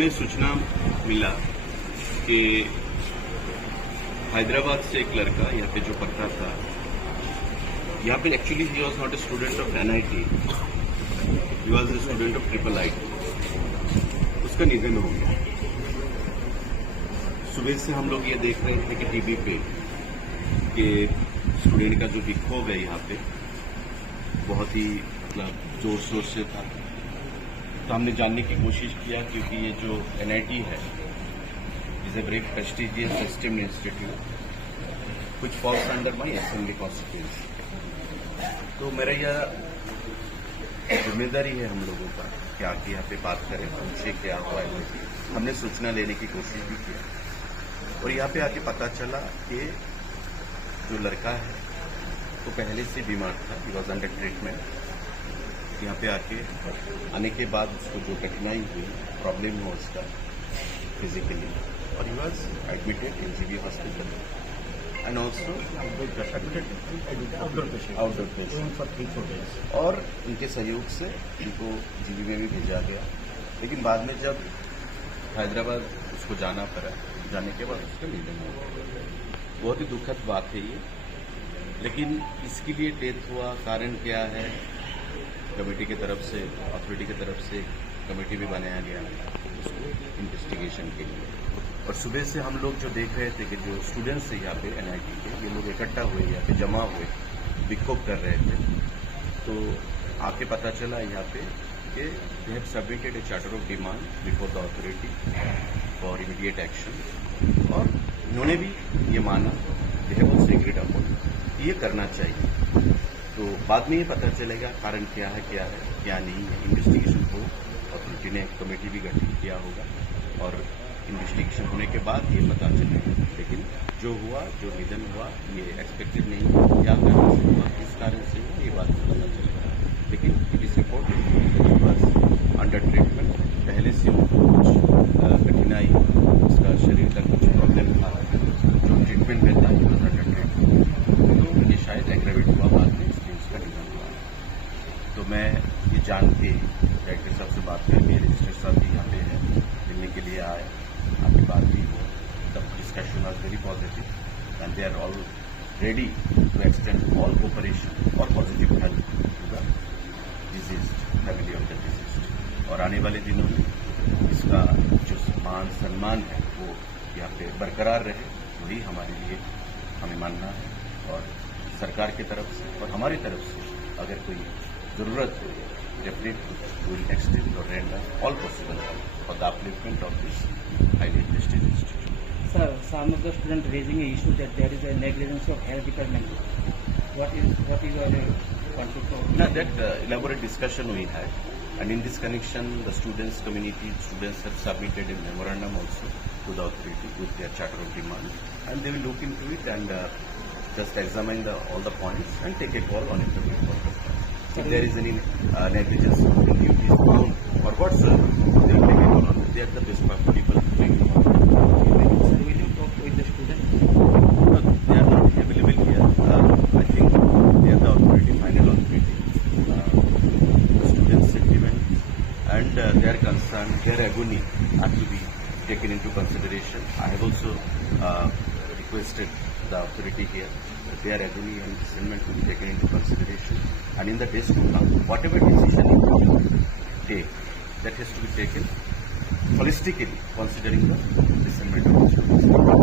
में सूचना मिला कि हैदराबाद से एक लड़का यहाँ पे जो पढ़ता था, यहाँ पे actually he was not a student of NIT, he was a student of IIIT। उसका निधन हो गया। सुबह से हम लोग ये देख रहे थे कि टीवी पे कि स्टूडेंट का जो विक्षोभ है यहाँ पे बहुत ही मतलब जोर शोर से था। तो हमने जानने की कोशिश किया, क्योंकि ये जो एनआईटी है is a very prestigious system institute कुछ falls under my assembly constituency. तो मेरा यह जिम्मेदारी है हम लोगों का कि आके यहाँ पे बात करें, उनसे क्या हुआ है। हमने सूचना लेने की कोशिश भी किया और यहाँ पे आके पता चला कि जो लड़का है वो पहले से बीमार था, ही वॉज अंडर ट्रीटमेंट। यहाँ पे आने के बाद उसको जो कठिनाई हुई, प्रॉब्लम हुआ उसका फिजिकली, और he was admitted in GB hospital and also outdoor patient, और उनके सहयोग से उनको जीबी में भी भेजा गया। लेकिन बाद में जब हैदराबाद उसको जाना पड़ा, जाने के बाद उसका निधन हो गया। बहुत ही दुखद बात है ये, लेकिन इसके लिए डेथ हुआ, कारण क्या है, कमेटी की तरफ से, अथॉरिटी की तरफ से कमेटी भी बनाया गया उसको इन्वेस्टिगेशन के लिए। और सुबह से हम लोग जो देख रहे थे कि जो स्टूडेंट्स हैं यहाँ पे एनआईटी के, ये लोग इकट्ठा हुए, यहाँ पे जमा हुए, विक्षोभ कर रहे थे। तो आके पता चला यहाँ पे कि they have submitted A charter of demand before the authority for immediate action, और इन्होंने भी ये माना, they have also agreed upon, ये करना चाहिए। तो बाद में ये पता चलेगा कारण क्या है क्या नहीं है। इन्वेस्टिगेशन हो, अथॉरिटी ने कमेटी भी गठित किया होगा और इन्वेस्टिगेशन होने के बाद ये पता चलेगा। लेकिन जो हुआ, जो निधन हुआ, ये एक्सपेक्टेड नहीं हुआ, क्या कारण से हुआ, किस कारण से हुआ, ये बात पता चलेगा। लेकिन इट इज रिपोर्ट बस अंडर ट्रीटमेंट, पहले से कुछ कठिनाई, उसका शरीर का कुछ प्रॉब्लम था, जो ट्रीटमेंट में था, अंडर ट्रीटमेंट, तो ये शायद एग्रेवेट हुआ बाद में, इसलिए उसका निधन हुआ। तो मैं ये जान के डायरेक्टर साहब से बात करके, रजिस्ट्रार साहब भी यहाँ पे है, मिलने के लिए आए, आपकी बात भी हो, the discussion was very positive and they are all ready to extend all cooperation और positive help to the deceased family of the deceased. और आने वाले दिनों में इसका जो मान सम्मान है वो यहाँ पे बरकरार रहे, वही हमारे लिए हमें मानना है। और सरकार की तरफ से और हमारी तरफ से अगर कोई जरूरत हो, डेफिनेटली विल एक्सटेंड और render all possible for the upliftment of this highly prestigious institute. Sir, some of the students raising an issue that there is a negligence of health department. What is your concept of? Now that elaborate discussion we had, and in this connection, the students have submitted a memorandum also to the authority with their charter of demand, and they will look into it and just examine all the points and take a call on it. If there is any negligence in duties found or whatsoever, they will take a call on it. They are the best people doing it. Sir, will you talk with the students? No, they are not available here. I think they are the authority, final authority. The students' sentiment and their concern, their agony are to be taken into consideration. I have also requested the authority here that their agony and sentiment to be taken into consideration. And in the days to come, whatever decision you take, that has to be taken holistically, considering the sentiment of the students.